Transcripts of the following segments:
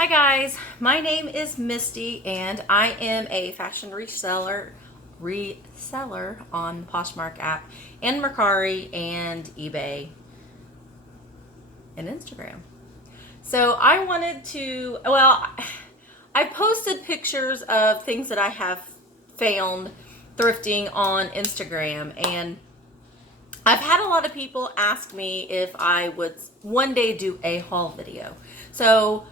Hi guys, my name is Misty and I am a fashion reseller on the Poshmark app and Mercari and eBay and Instagram. So I wanted to, I posted pictures of things that I have found thrifting on Instagram, and I've had a lot of people ask me if I would one day do a haul video. So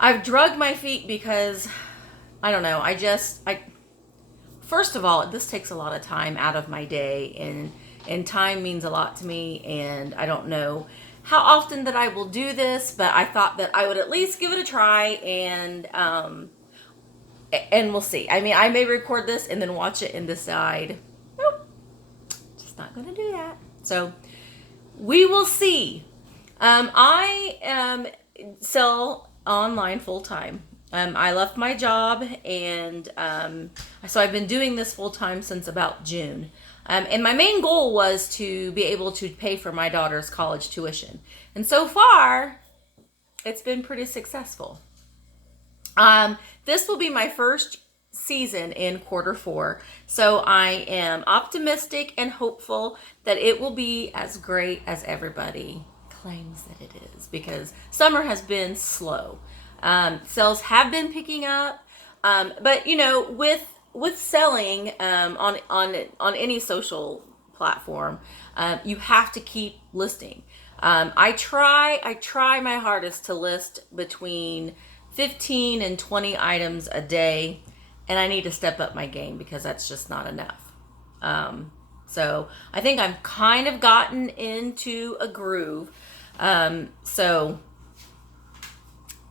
I've drugged my feet because I don't know. First of all, this takes a lot of time out of my day, and time means a lot to me, and I don't know how often that I will do this, but I thought that I would at least give it a try, and we'll see. I mean, I may record this and then watch it and decide, nope, just not going to do that. So we will see. I sell online full time. I left my job, and so I've been doing this full time since about June. And my main goal was to be able to pay for my daughter's college tuition. And so far, it's been pretty successful. This will be my first season in quarter 4. So I am optimistic and hopeful that it will be as great as everybody claims that it is, because summer has been slow. Sales have been picking up, but you know, with selling on any social platform, you have to keep listing. I try my hardest to list between 15 and 20 items a day, and I need to step up my game because that's just not enough. So I think I've kind of gotten into a groove. So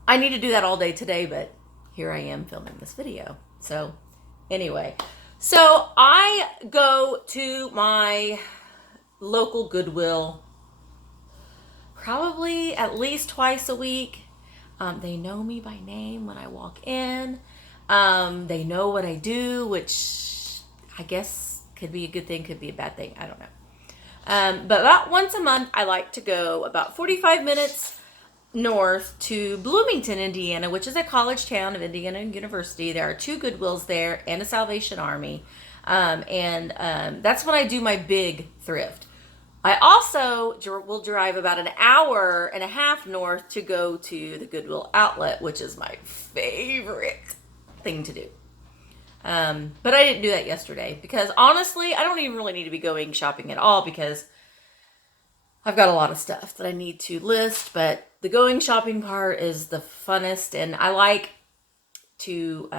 I need to do that all day today, but here I am filming this video. So anyway, so I go to my local Goodwill probably at least twice a week. They know me by name when I walk in. They know what I do, which I guess could be a good thing, could be a bad thing. I don't know. But about once a month, I like to go about 45 minutes north to Bloomington, Indiana, which is a college town of Indiana University. There are 2 Goodwills there and a Salvation Army. That's when I do my big thrift. I also will drive about an hour and a half north to go to the Goodwill outlet, which is my favorite thing to do. But I didn't do that yesterday because honestly, I don't even really need to be going shopping at all because I've got a lot of stuff that I need to list, but the going shopping part is the funnest, and I like to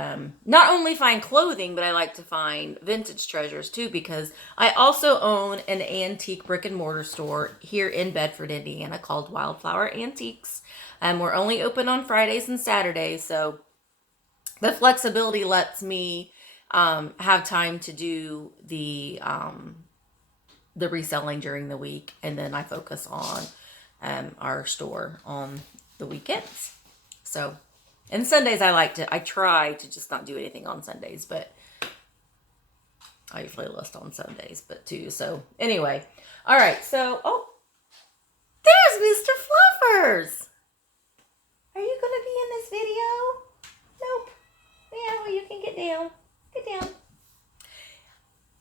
not only find clothing, but I like to find vintage treasures too, because I also own an antique brick and mortar store here in Bedford, Indiana called Wildflower Antiques. We're only open on Fridays and Saturdays, so the flexibility lets me have time to do the reselling during the week, and then I focus on our store on the weekends. So, and Sundays I try to just not do anything on Sundays, but I usually list on Sundays, but too. So anyway, all right. So, there's Mr. Fluffers. Are you going to be in this video? Nope. Yeah, well, you can get down. Get down.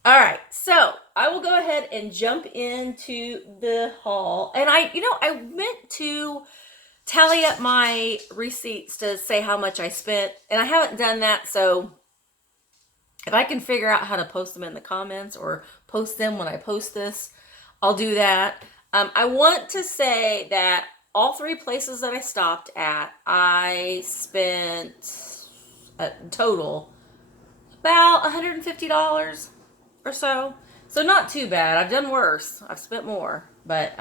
All right, so I will go ahead and jump into the haul. And I meant to tally up my receipts to say how much I spent, and I haven't done that. So if I can figure out how to post them in the comments or post them when I post this, I'll do that. I want to say that all 3 places that I stopped at, I spent a total about $150 or so. So not too bad. I've done worse. I've spent more. But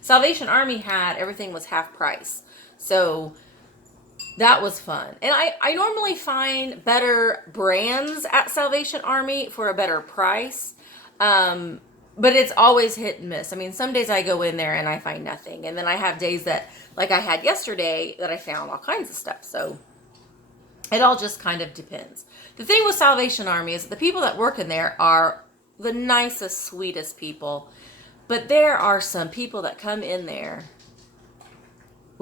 Salvation Army had everything was half price. So that was fun. And I normally find better brands at Salvation Army for a better price. But it's always hit and miss. I mean, some days I go in there and I find nothing. And then I have days that, like I had yesterday, that I found all kinds of stuff. So it all just kind of depends. The thing with Salvation Army is that the people that work in there are the nicest, sweetest people. But there are some people that come in there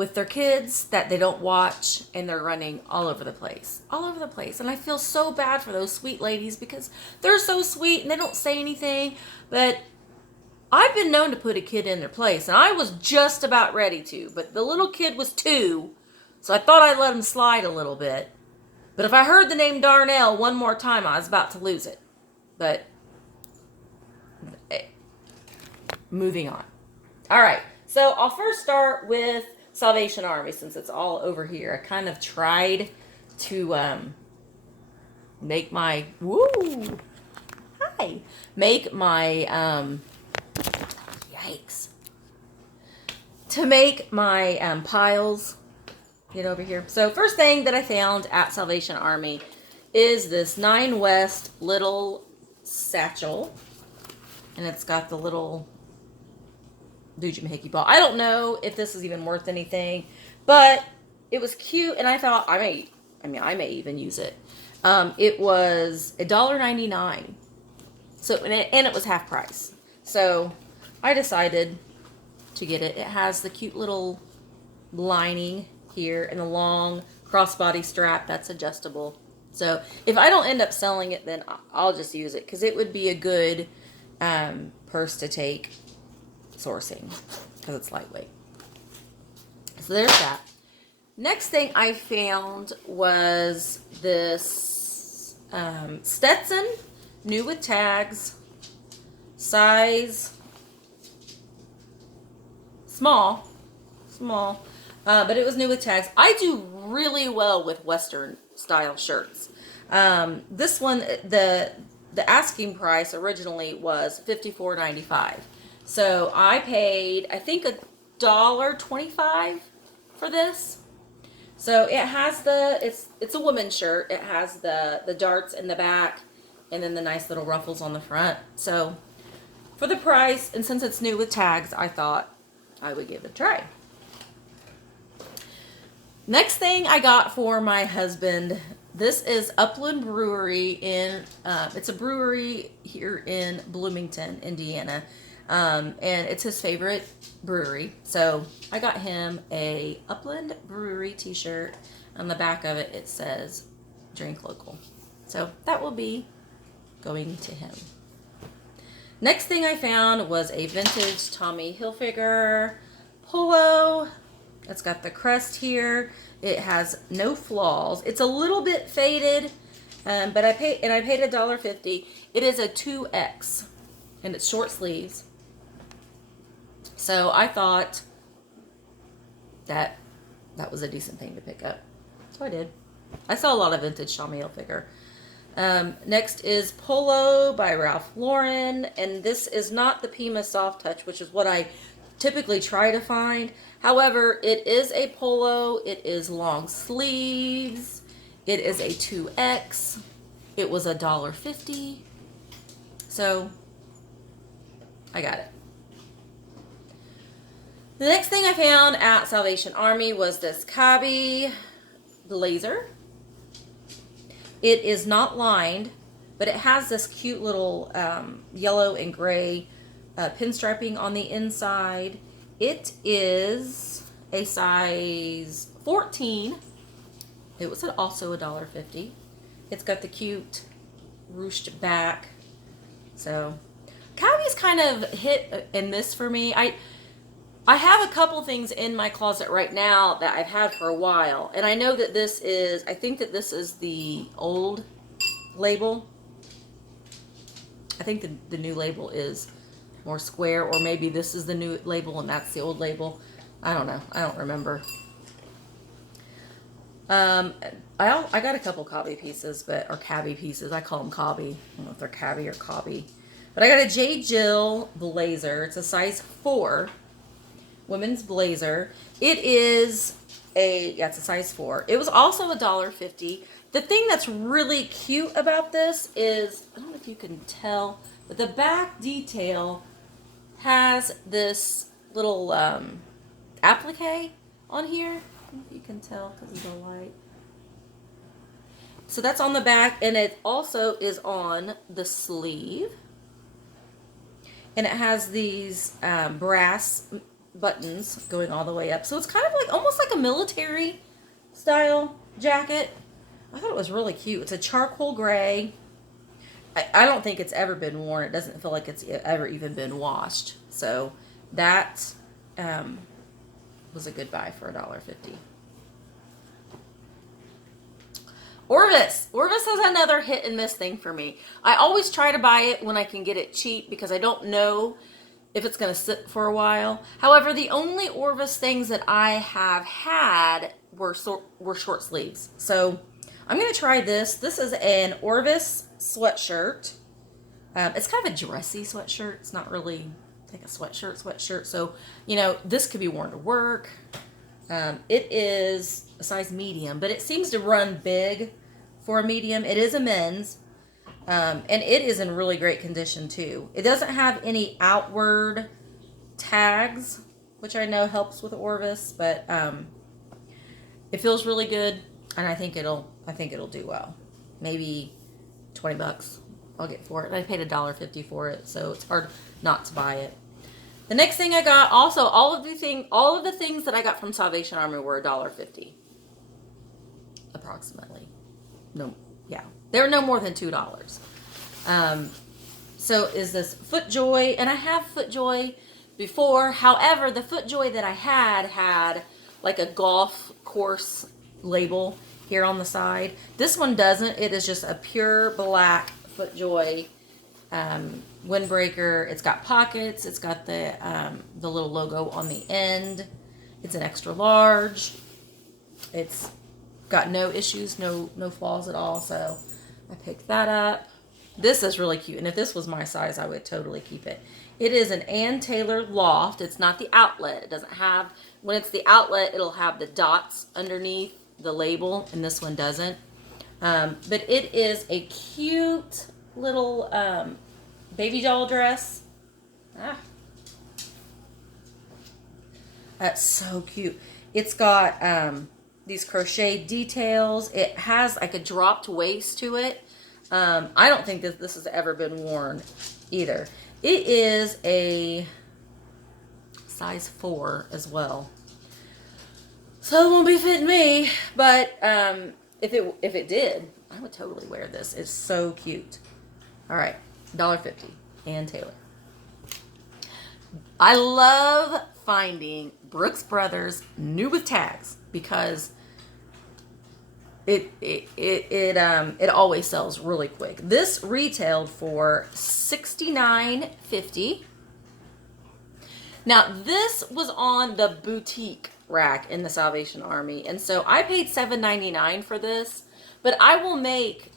with their kids that they don't watch, and they're running all over the place. All over the place. And I feel so bad for those sweet ladies because they're so sweet and they don't say anything. But I've been known to put a kid in their place, and I was just about ready to. But the little kid was 2, so I thought I'd let him slide a little bit. But if I heard the name Darnell one more time, I was about to lose it. But moving on. All right, so I'll first start with Salvation Army since it's all over here. I kind of tried to make my yikes, to make my piles. Get over here. So first thing that I found at Salvation Army is this 9 West little satchel, and it's got the little doogie ball. I don't know if this is even worth anything, but it was cute, and I thought I may even use it. It was $1.99, so and it was half price. So I decided to get it. It has the cute little lining here and the long crossbody strap that's adjustable. So if I don't end up selling it, then I'll just use it because it would be a good purse to take sourcing because it's lightweight. So there's that. Next thing I found was this Stetson, new with tags, size small, but it was new with tags. I do really well with Western style shirts. This one, the asking price originally was $54.95. So I paid, I think, $1.25 for this. So it has it's a woman's shirt. It has the darts in the back and then the nice little ruffles on the front. So for the price, and since it's new with tags, I thought I would give it a try. Next thing I got for my husband, this is Upland Brewery it's a brewery here in Bloomington, Indiana. And it's his favorite brewery. So I got him a Upland Brewery t-shirt. On the back of it, it says drink local. So that will be going to him. Next thing I found was a vintage Tommy Hilfiger polo. It's got the crest here. It has no flaws. It's a little bit faded, but I paid $1.50. It is a 2X, and it's short sleeves. So I thought that was a decent thing to pick up. So I did. I saw a lot of vintage Tommy Hilfiger. Next is Polo by Ralph Lauren, and this is not the Pima Soft Touch, which is what I typically try to find. However, it is a polo. It is long sleeves. It is a 2X. It was $1.50. So I got it. The next thing I found at Salvation Army was this Cabi blazer. It is not lined, but it has this cute little yellow and gray pinstriping on the inside. It is a size 14. It was also $1.50. It's got the cute ruched back. So Cabi's kind of hit and miss for me. I have a couple things in my closet right now that I've had for a while. And I know that I think that this is the old label. I think the new label is more square, or maybe this is the new label and that's the old label. I don't know. I don't remember. I got a couple Cabi pieces, or Cabi pieces. I call them Cabi. I don't know if they're Cabi or Cabi. But I got a J. Jill blazer. It's a size 4 women's blazer. It's a size 4. It was also $1.50. The thing that's really cute about this is, I don't know if you can tell, but the back detail has this little applique on here. I don't know if you can tell because of the light. So that's on the back, and it also is on the sleeve. And it has these brass buttons going all the way up. So it's kind of like almost like a military style jacket. I thought it was really cute. It's a charcoal gray. I don't think it's ever been worn. It doesn't feel like it's ever even been washed. So that was a good buy for $1.50. Orvis. Orvis has another hit and miss thing for me. I always try to buy it when I can get it cheap because I don't know if it's going to sit for a while. However, the only Orvis things that I have had were short sleeves. So I'm going to try this. This is an Orvis sweatshirt. It's kind of a dressy sweatshirt. It's not really like a sweatshirt. So, you know, this could be worn to work. It is a size medium, but it seems to run big for a medium. It is a men's. And it is in really great condition too. It doesn't have any outward tags, which I know helps with Orvis, but it feels really good, and I think it'll do well. Maybe $20 I'll get for it. I paid $1.50 for it, so it's hard not to buy it. The next thing I got, also all of the things that I got from Salvation Army were $1.50, approximately. No, yeah. They were no more than $2. So is this FootJoy, and I have FootJoy before. However, the FootJoy that I had like a golf course label here on the side. This one doesn't. It is just a pure black FootJoy windbreaker. It's got pockets. It's got the little logo on the end. It's an extra large. It's got no issues, no flaws at all. So I picked that up. This is really cute, and if this was my size, I would totally keep it. It is an Ann Taylor loft. It's not the outlet. It doesn't have, when it's the outlet, it'll have the dots underneath the label, and this one doesn't. But it is a cute little baby doll dress. That's so cute. It's got these crochet details. It has like a dropped waist to it. I don't think that this has ever been worn either. It is a size 4 as well. So it won't be fitting me, but if it did, I would totally wear this. It's so cute. All right, $1.50, Ann Taylor. I love finding Brooks Brothers new with tags because it always sells really quick. This retailed for $69.50. Now this was on the boutique rack in the Salvation Army, and so I paid $7.99 for this, but I will make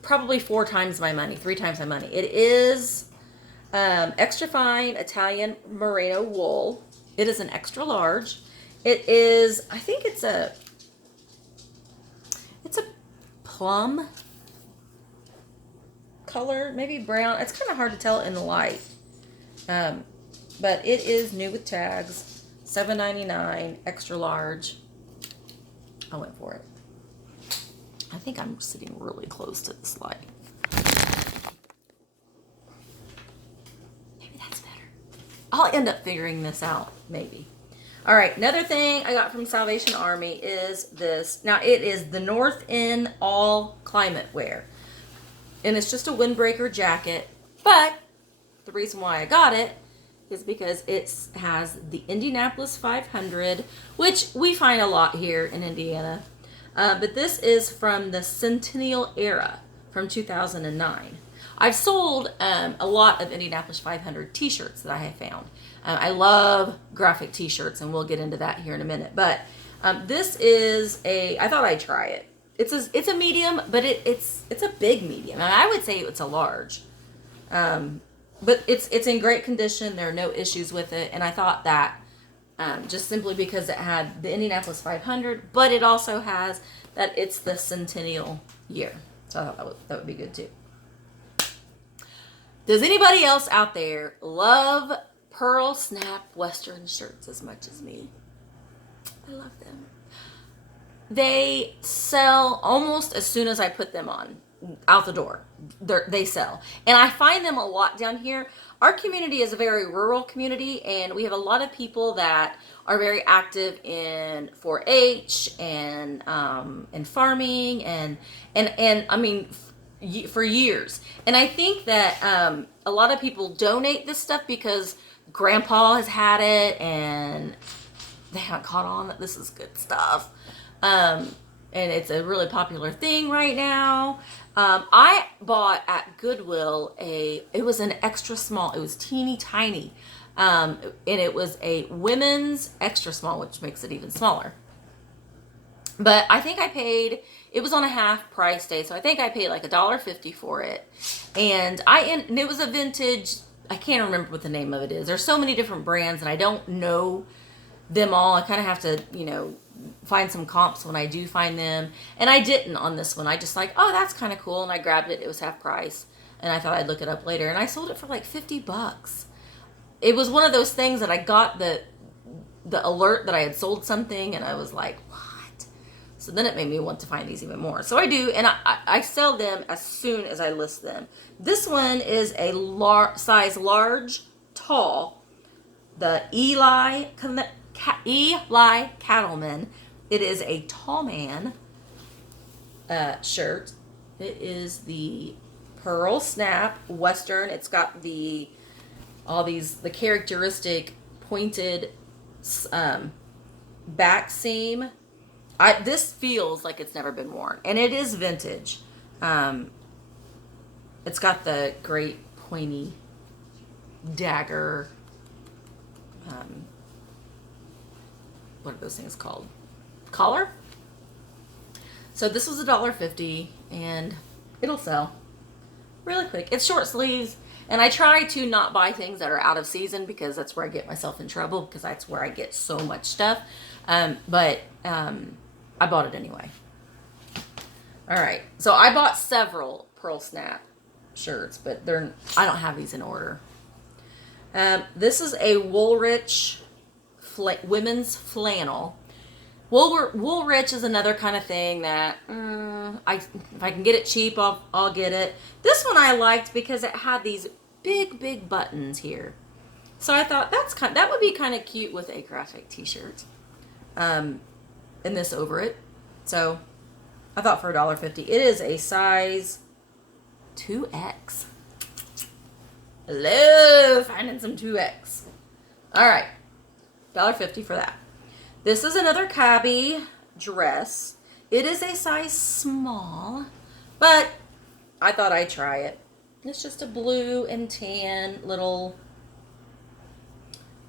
probably 4 times my money, 3 times my money. It is extra fine Italian merino wool. It is an extra large. It is, I think it's a plum color, maybe brown. It's kind of hard to tell in the light. But it is new with tags, $7.99, extra large. I went for it. I think I'm sitting really close to this light. Maybe that's better. I'll end up figuring this out, maybe. All right, another thing I got from Salvation Army is this. Now, it is the North End All Climate Wear. And it's just a windbreaker jacket. But the reason why I got it is because it has the Indianapolis 500, which we find a lot here in Indiana. But this is from the Centennial era from 2009. I've sold a lot of Indianapolis 500 t-shirts that I have found. I love graphic t-shirts, and we'll get into that here in a minute. But this is I thought I'd try it. It's a medium, but it's a big medium. And I would say it's a large. But it's in great condition. There are no issues with it. And I thought that just simply because it had the Indianapolis 500, but it also has that it's the centennial year. So I thought that would be good too. Does anybody else out there love pearl snap Western shirts as much as me? I love them. They sell almost as soon as I put them on. out the door. They sell. And I find them a lot down here. Our community is a very rural community, and we have a lot of people that are very active in 4-H and farming and I mean for years. And I think that a lot of people donate this stuff because Grandpa has had it and they haven't caught on that this is good stuff. And it's a really popular thing right now. I bought at Goodwill it was an extra small, it was teeny tiny. And it was a women's extra small, which makes it even smaller. But I think I paid, it was on a half price day, so I think I paid like $1.50 for it. And it was a vintage, I can't remember what the name of it is. There's so many different brands and I don't know them all. I kind of have to, find some comps when I do find them. And I didn't on this one. I just like, oh, that's kind of cool. And I grabbed it. It was half price. And I thought I'd look it up later. And I sold it for like $50. It was one of those things that I got the alert that I had sold something. And I was like, what? So then it made me want to find these even more. So I do. And I sell them as soon as I list them. This one is a size large, tall. The Eli Cattleman. It is a tall man shirt. It is the pearl snap Western. It's got the characteristic pointed back seam. This feels like it's never been worn, and it is vintage. It's got the great pointy dagger. What are those things called? Collar. So this was $1.50 and it'll sell really quick. It's short sleeves, and I try to not buy things that are out of season because that's where I get myself in trouble, because that's where I get so much stuff. But I bought it anyway. All right, so I bought several pearl snap shirts, but I don't have these in order. This is a Woolrich women's flannel. Woolrich is another kind of thing that if I can get it cheap, I'll get it. This one I liked because it had these big buttons here, so I thought that would be kind of cute with a graphic T-shirt, and this over it. So I thought for $1.50, it is a size 2X. Hello, finding some 2X. All right, $1.50 for that. This is another cabbie dress. It is a size small, but I thought I'd try it. It's just a blue and tan little,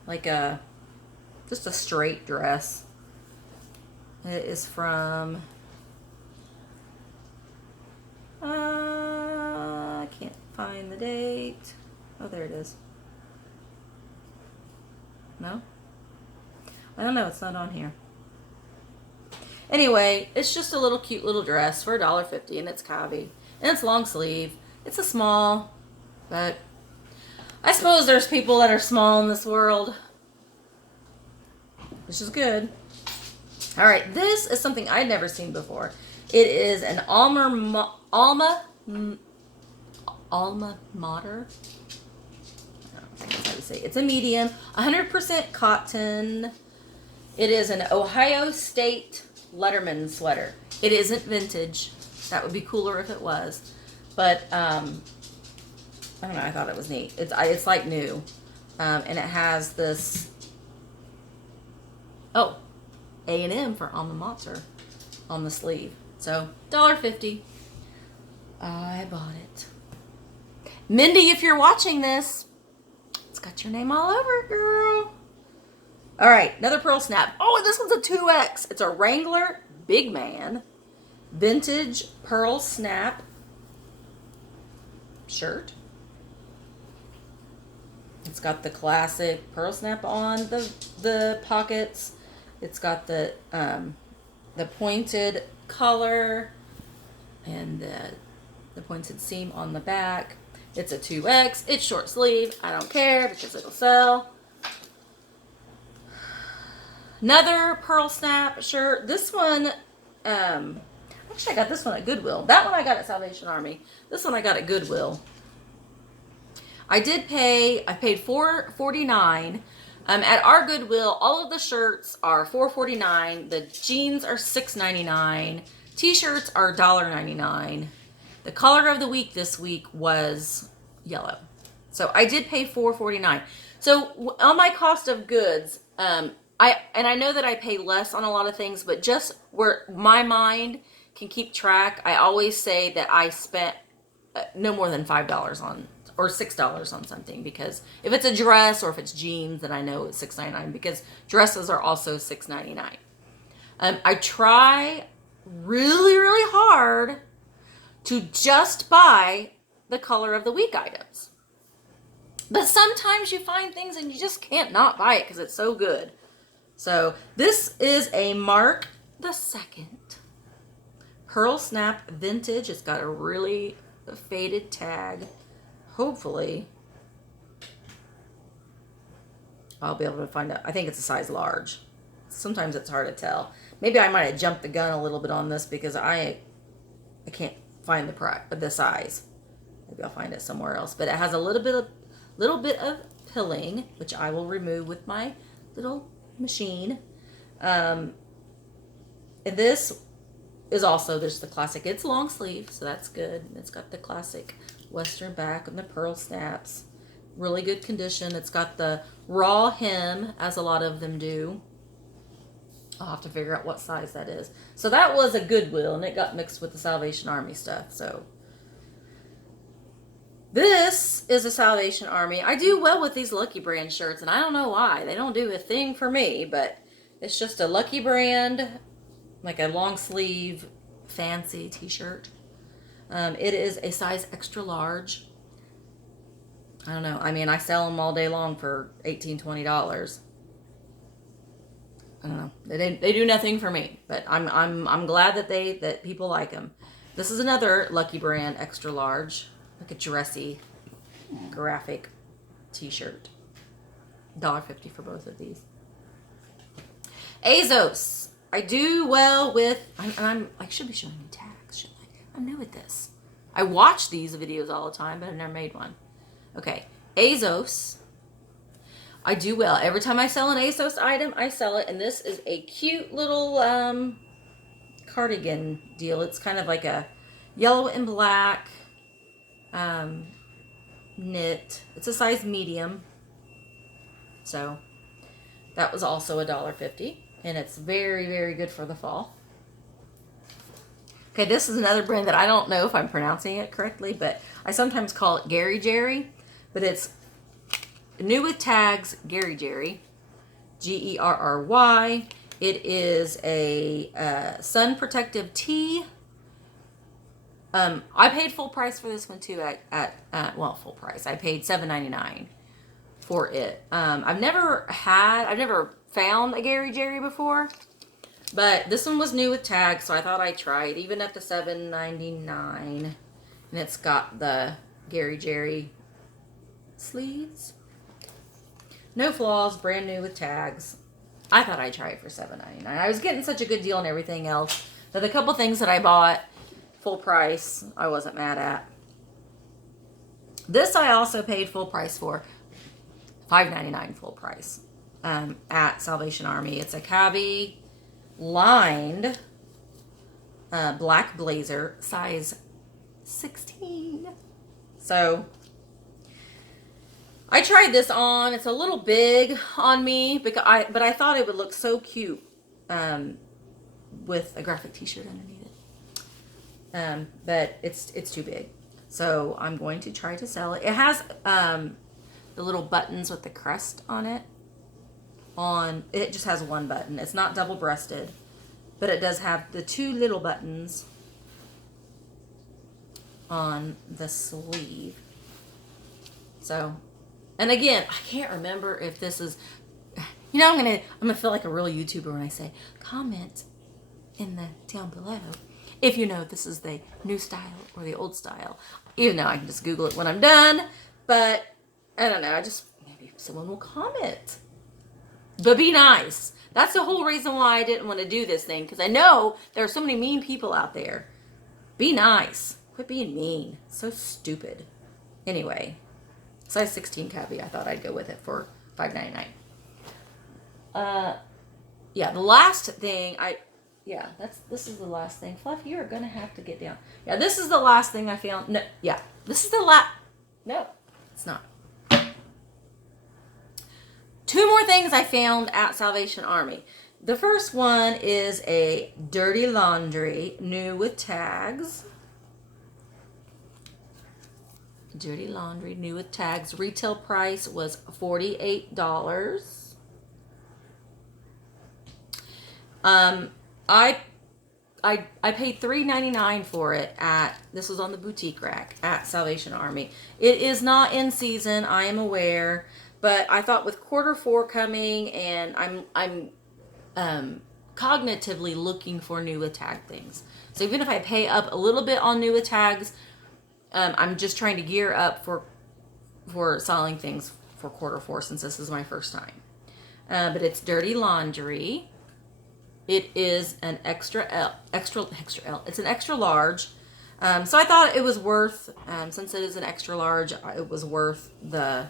just a straight dress. It is from, I can't find the date. Oh, there it is. No? I don't know. It's not on here. Anyway, it's just a little cute little dress for $1.50, and it's cabbie. And it's long sleeve. It's a small, but I suppose there's people that are small in this world, which is good. All right, this is something I'd never seen before. It is an alma mater. How to say it's a medium, 100% cotton. It is an Ohio State Letterman sweater. It isn't vintage. That would be cooler if it was, but I don't know. I thought it was neat. It's like new, and it has this A&M for alma mater on the sleeve. So $1.50. I bought it. Mindy, if you're watching this, it's got your name all over it, girl. All right, another pearl snap. Oh, this one's a 2X. It's a Wrangler Big Man vintage pearl snap shirt. It's got the classic pearl snap on the pockets. It's got the pointed collar and the pointed seam on the back. It's a 2X. It's short sleeve. I don't care because it'll sell. Another pearl snap shirt. This one, I Actually, I got this one at Goodwill. That one I got at Salvation Army. This one I got at Goodwill. I paid $4.49. At our Goodwill, all of the shirts are $4.49. The jeans are $6.99. T-shirts are $1.99. The color of the week this week was yellow. So I did pay $4.49. So on my cost of goods, I know that I pay less on a lot of things, but just where my mind can keep track, I always say that I spent no more than $5 on or $6 on something, because if it's a dress or if it's jeans, then I know it's $6.99, because dresses are also $6.99. I try really, really hard to just buy the color of the week items. But sometimes you find things and you just can't not buy it because it's so good. So this is a Mark the 2nd Pearl Snap Vintage. It's got a really faded tag. Hopefully I'll be able to find out. I think it's a size large. Sometimes it's hard to tell. Maybe I might have jumped the gun a little bit on this because I can't find the size. Maybe I'll find it somewhere else. But it has a little bit of pilling, which I will remove with my little machine. And this is also just the classic. It's long sleeve, so that's good. It's got the classic Western back and the pearl snaps. Really good condition. It's got the raw hem, as a lot of them do. I'll have to figure out what size that is. So that was a Goodwill, and it got mixed with the Salvation Army stuff. So this is a Salvation Army. I do well with these Lucky Brand shirts, and I don't know why. They don't do a thing for me, but it's just a Lucky Brand, like a long sleeve, fancy t-shirt. It is a size extra large. I don't know. I mean, I sell them all day long for $18, $20. I don't know. They do nothing for me, but I'm glad that people like them. This is another Lucky Brand extra large, like a dressy graphic t-shirt. $1.50 for both of these. Azos. I do well with, I should be showing you tags, shouldn't I? I'm new at this. I watch these videos all the time, but I've never made one. Okay, Azos. I do well. Every time I sell an ASOS item, I sell it. And this is a cute little cardigan deal. It's kind of like a yellow and black knit. It's a size medium. So that was also $1.50. And it's very, very good for the fall. Okay, this is another brand that I don't know if I'm pronouncing it correctly, but I sometimes call it Gary Jerry. But it's new with tags, Gary Jerry. Gerry. It is a sun protective tee. I paid full price for this one too well, full price. I paid $7.99 for it. I've never found a Gary Jerry before, but this one was new with tags, so I thought I'd try it, even at the $7.99. And it's got the Gary Jerry sleeves. No flaws, brand new with tags. I thought I'd try it for $7.99. I was getting such a good deal on everything else that the couple things that I bought full price, I wasn't mad at. This I also paid full price for, $5.99 full price at Salvation Army. It's a cabbie lined black blazer, size 16. So I tried this on. It's a little big on me, but I thought it would look so cute with a graphic t-shirt underneath it. But it's too big. So I'm going to try to sell it. It has the little buttons with the crest on it. It just has one button. It's not double-breasted, but it does have the two little buttons on the sleeve. So, and again, I can't remember if this is, I'm gonna feel like a real YouTuber when I say comment down below if you know if this is the new style or the old style. Even though I can just Google it when I'm done, but I don't know. Maybe someone will comment. But be nice. That's the whole reason why I didn't want to do this thing, because I know there are so many mean people out there. Be nice. Quit being mean. So stupid. Anyway, size 16 cubby. I thought I'd go with it for $5.99. Yeah, the last thing this is the last thing. Fluff, you're gonna have to get down. Yeah, this is the last thing I found. No, yeah, this is the last. No, it's not. 2 more things I found at Salvation Army. The first one is a Dirty Laundry, new with tags. Dirty Laundry, new with tags. Retail price was $48. I paid $3.99 for it this was on the boutique rack at Salvation Army. It is not in season, I am aware, but I thought with Q4 coming, and I'm cognitively looking for new with tag things. So even if I pay up a little bit on new with tags, I'm just trying to gear up for selling things for Q4 since this is my first time. But it's Dirty Laundry. It is an extra L. It's an extra large. So I thought it was worth, since it is an extra large, it was worth the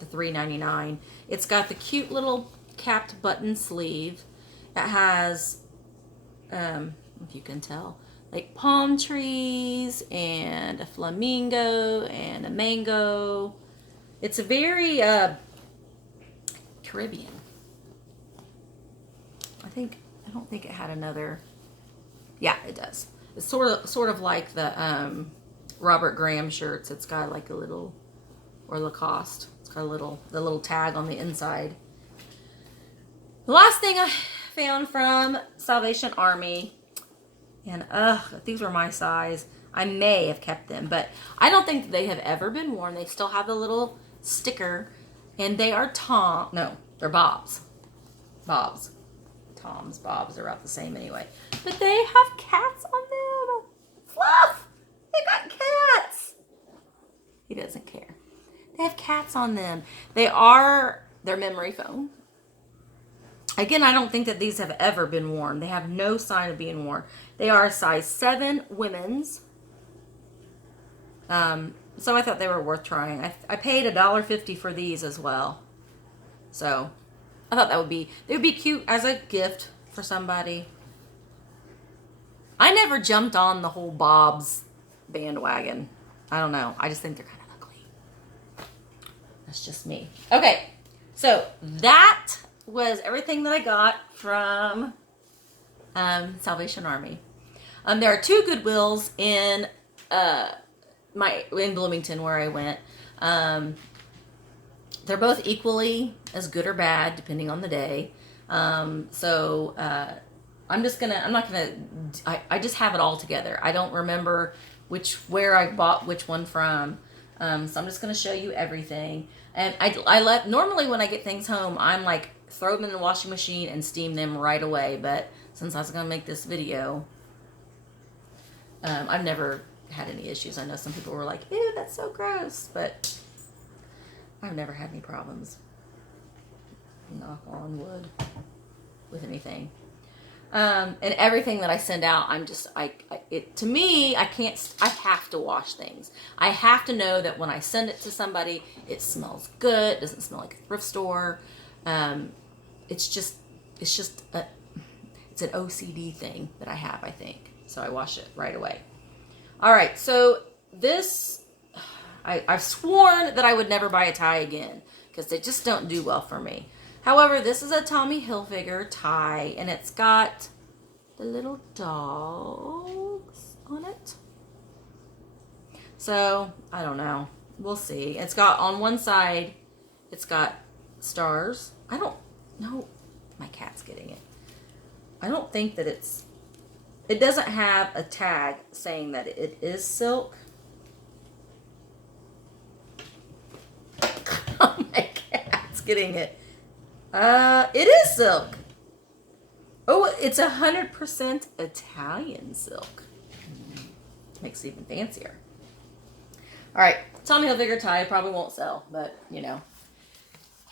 $3.99. It's got the cute little capped button sleeve. It has, if you can tell, like palm trees and a flamingo and a mango. It's a very Caribbean. I don't think it had another. Yeah, it does. It's sort of like the Robert Graham shirts. It's got like a little, or Lacoste. It's got the little tag on the inside. The last thing I found from Salvation Army, and if these were my size, I may have kept them, but I don't think they have ever been worn. They still have the little sticker, and they are they're Bob's. Tom's, Bob's are about the same anyway. But they have cats on them. Fluff! They got cats! He doesn't care. They have cats on them. They're memory foam. Again, I don't think that these have ever been worn. They have no sign of being worn. They are a size 7 women's. So I thought they were worth trying. I paid $1.50 for these as well. So I thought they would be cute as a gift for somebody. I never jumped on the whole Bob's bandwagon. I don't know. I just think they're kind of ugly. That's just me. Okay. So that was everything that I got from Salvation Army. There are 2 Goodwills in Bloomington where I went. They're both equally as good or bad depending on the day. I just have it all together. I don't remember where I bought which one from. So I'm just gonna show you everything. And normally when I get things home, I'm like throw them in the washing machine and steam them right away. But since I was gonna make this video, I've never had any issues. I know some people were like, ew, that's so gross, but I've never had any problems. Knock on wood with anything. And everything that I send out, I have to wash things. I have to know that when I send it to somebody, it smells good. It doesn't smell like a thrift store. It's an OCD thing that I have, I think. So I wash it right away. All right. So this, I've sworn that I would never buy a tie again because they just don't do well for me. However, this is a Tommy Hilfiger tie, and it's got the little dogs on it. So, I don't know. We'll see. It's got, on one side, it's got stars. I don't know. My cat's getting it. I don't think that it doesn't have a tag saying that it is silk. Oh, my cat's getting it. It is silk. Oh, it's 100% Italian silk. Makes it even fancier. All right, Tommy Hilfiger tie probably won't sell, but you know.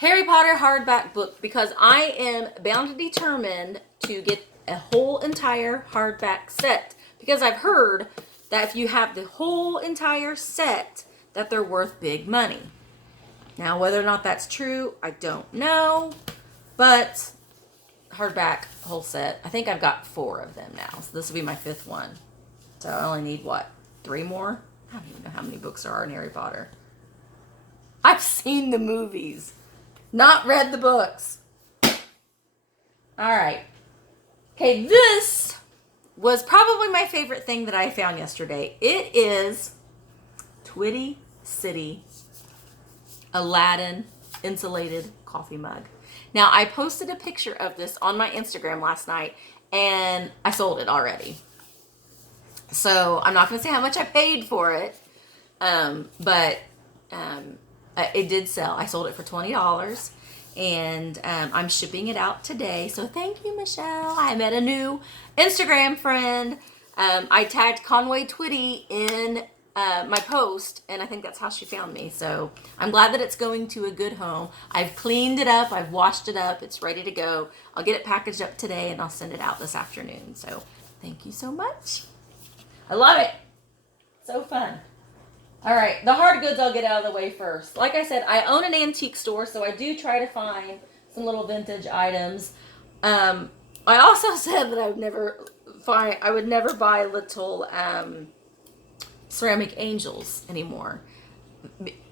Harry Potter hardback book because I am bound and determined to get a whole entire hardback set because I've heard that if you have the whole entire set that they're worth big money. Now, whether or not that's true, I don't know, but hardback whole set. I think I've got 4 of them now, so this will be my 5th one. So I only need, what, 3 more? I don't even know how many books there are in Harry Potter. I've seen the movies, not read the books. All right. Okay, this was probably my favorite thing that I found yesterday. It is Twitty City Aladdin insulated coffee mug. Now, I posted a picture of this on my Instagram last night, and I sold it already. So I'm not going to say how much I paid for it, but it did sell. I sold it for $20, and I'm shipping it out today. So thank you, Michelle. I met a new Instagram friend. I tagged Conway Twitty in my post, and I think that's how she found me. So I'm glad that it's going to a good home. I've cleaned it up. I've washed it up. It's ready to go. I'll get it packaged up today, and I'll send it out this afternoon. So thank you so much. I love it. So fun. All right, the hard goods I'll get out of the way first. Like I said, I own an antique store, so I do try to find some little vintage items. I also said that I would never buy little ceramic angels anymore.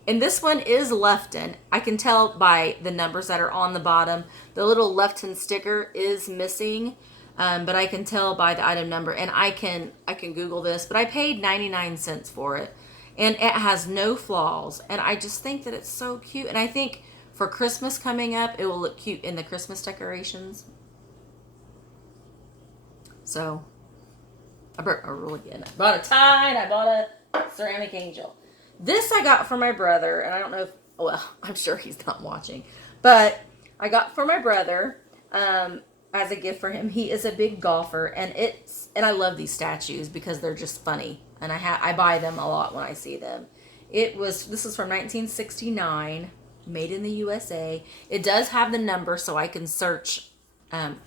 And this one is Lefton. I can tell by the numbers that are on the bottom. The little Lefton sticker is missing, but I can tell by the item number. And I can Google this, but I paid 99 cents for it. And it has no flaws. And I just think that it's so cute. And I think for Christmas coming up, it will look cute in the Christmas decorations. So I bought a tie and I bought a ceramic angel. This I got for my brother, and I don't know if, well, I'm sure he's not watching, but I got for my brother as a gift for him. He is a big golfer, and I love these statues because they're just funny, and I buy them a lot when I see them. This is from 1969, made in the USA. It does have the number, so I can search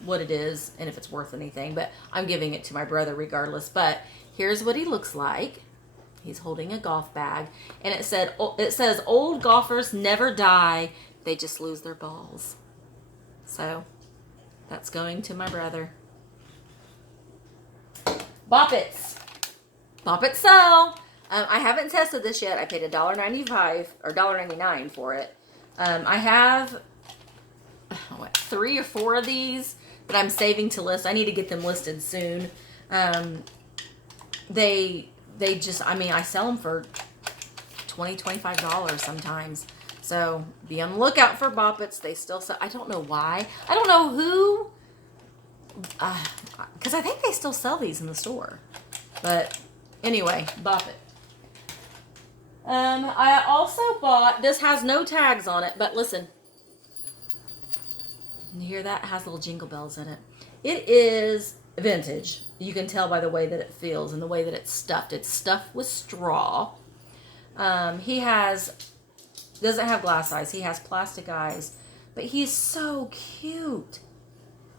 what it is and if it's worth anything, but I'm giving it to my brother regardless. But here's what he looks like. He's holding a golf bag, and it says old golfers never die, they just lose their balls. So that's going to my brother. Boppets sell. I haven't tested this yet. I paid $1.95 or $1.99 for it. I have 3 or 4 of these that I'm saving to list. I need to get them listed soon. I sell them for $20, $25 sometimes. So be on the lookout for Boppets. They still sell. I don't know why. I don't know who. Because I think they still sell these in the store. But anyway, Boppet. I also bought, this has no tags on it, but listen. You hear that? It has little jingle bells in it. It is vintage. You can tell by the way that it feels and the way that it's stuffed. It's stuffed with straw. He doesn't have glass eyes. He has plastic eyes, but he's so cute.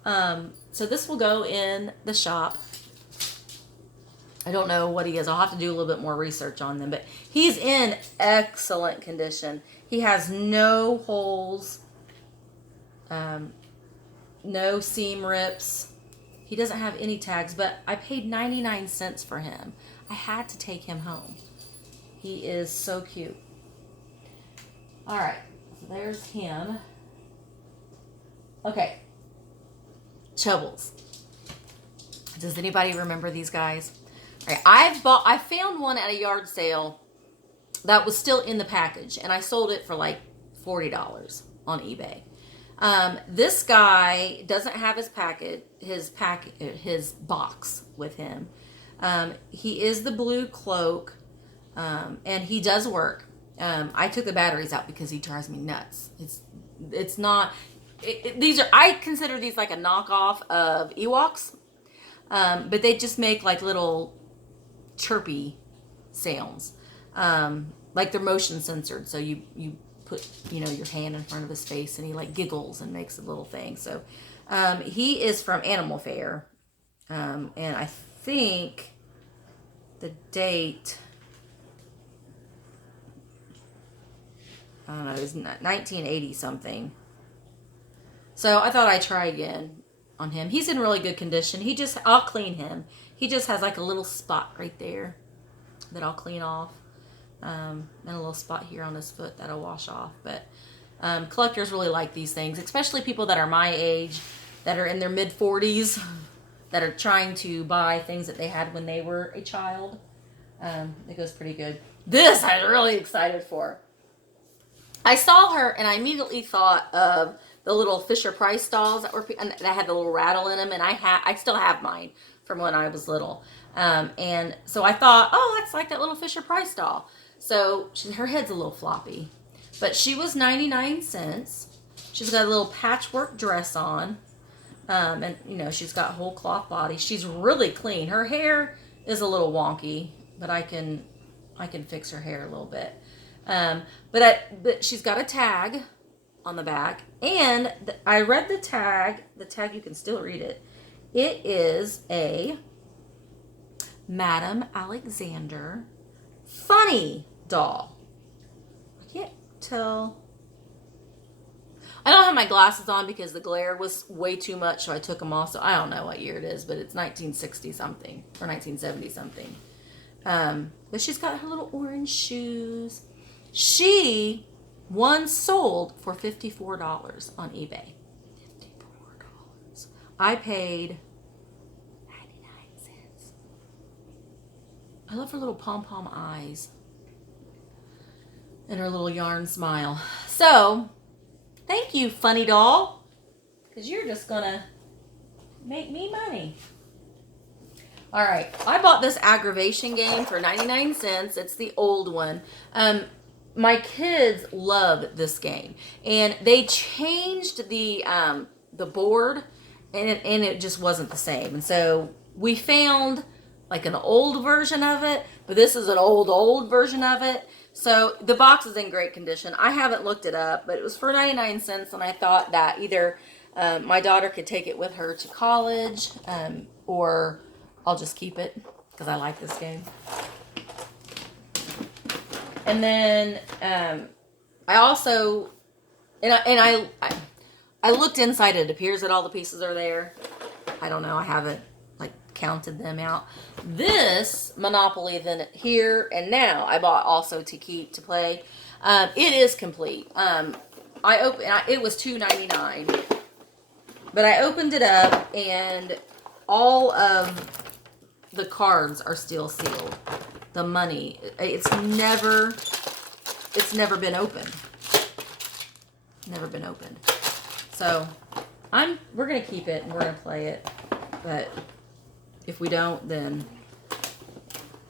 So this will go in the shop. I don't know what he is. I'll have to do a little bit more research on them, but he's in excellent condition. He has no holes, no seam rips. He doesn't have any tags, but I paid 99 cents for him. I had to take him home. He is so cute. All right, so there's him. Okay, Chubbles. Does anybody remember these guys? All right, I found one at a yard sale that was still in the package, and I sold it for like $40 on eBay. This guy doesn't have his box with him. He is the blue cloak, and he does work. I took the batteries out because he drives me nuts. It's not. I consider these like a knockoff of Ewoks, but they just make like little chirpy sounds, like they're motion censored. So you put, you know, your hand in front of his face, and he like giggles and makes a little thing. So he is from Animal Fair. And I think the date, I don't know, it was 1980 something. So I thought I'd try again on him. He's in really good condition. I'll clean him. He just has like a little spot right there that I'll clean off. And a little spot here on his foot that'll wash off. But collectors really like these things, especially people that are my age, that are in their mid-40s, that are trying to buy things that they had when they were a child. It goes pretty good. This I'm really excited for. I saw her and I immediately thought of the little Fisher-Price dolls that had the little rattle in them, and I still have mine from when I was little. And so I thought, oh, that's like that little Fisher-Price doll. So her head's a little floppy, but she was 99 cents. She's got a little patchwork dress on. And you know, she's got whole cloth body. She's really clean. Her hair is a little wonky, but I can fix her hair a little bit. But she's got a tag on the back, and I read the tag. The tag, you can still read it. It is a Madame Alexander funny doll. I can't tell. I don't have my glasses on because the glare was way too much, so I took them off. So I don't know what year it is, but it's 1960 something or 1970 something. But she's got her little orange shoes. She once sold for $54 on eBay. $54. I paid 99 cents. I love her little pom-pom eyes and her little yarn smile. So, thank you, funny doll, because you're just gonna make me money. All right, I bought this aggravation game for 99 cents. It's the old one. My kids love this game, and they changed the board, and it just wasn't the same. And so we found like an old version of it, but this is an old version of it. So the box is in great condition. I haven't looked it up, but it was for 99 cents, and I thought that either my daughter could take it with her to college, or I'll just keep it because I like this game. And then I also, I looked inside. It appears that all the pieces are there. I don't know. I haven't like counted them out. This Monopoly then here and now I bought also to keep to play. It is complete. It was $2.99, but I opened it up and all of the cards are still sealed. The money, it's never been opened. Never been opened. So we're gonna keep it and we're gonna play it. But if we don't, then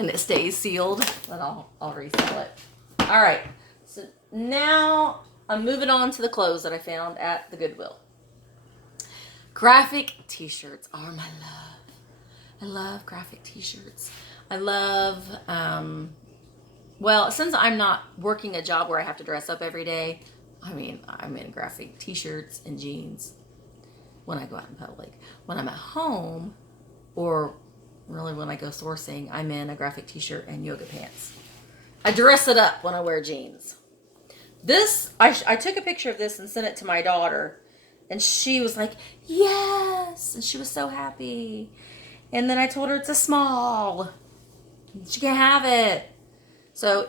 and it stays sealed, then I'll resell it. All right. So now I'm moving on to the clothes that I found at the Goodwill. Graphic t-shirts are my love. I love graphic t-shirts. I love, well, since I'm not working a job where I have to dress up every day, I mean, I'm in graphic t-shirts and jeans when I go out in public. When I'm at home, or really when I go sourcing, I'm in a graphic t-shirt and yoga pants. I dress it up when I wear jeans. This, I took a picture of this and sent it to my daughter, and she was like, yes, and she was so happy. And then I told her it's a small. She can have it. So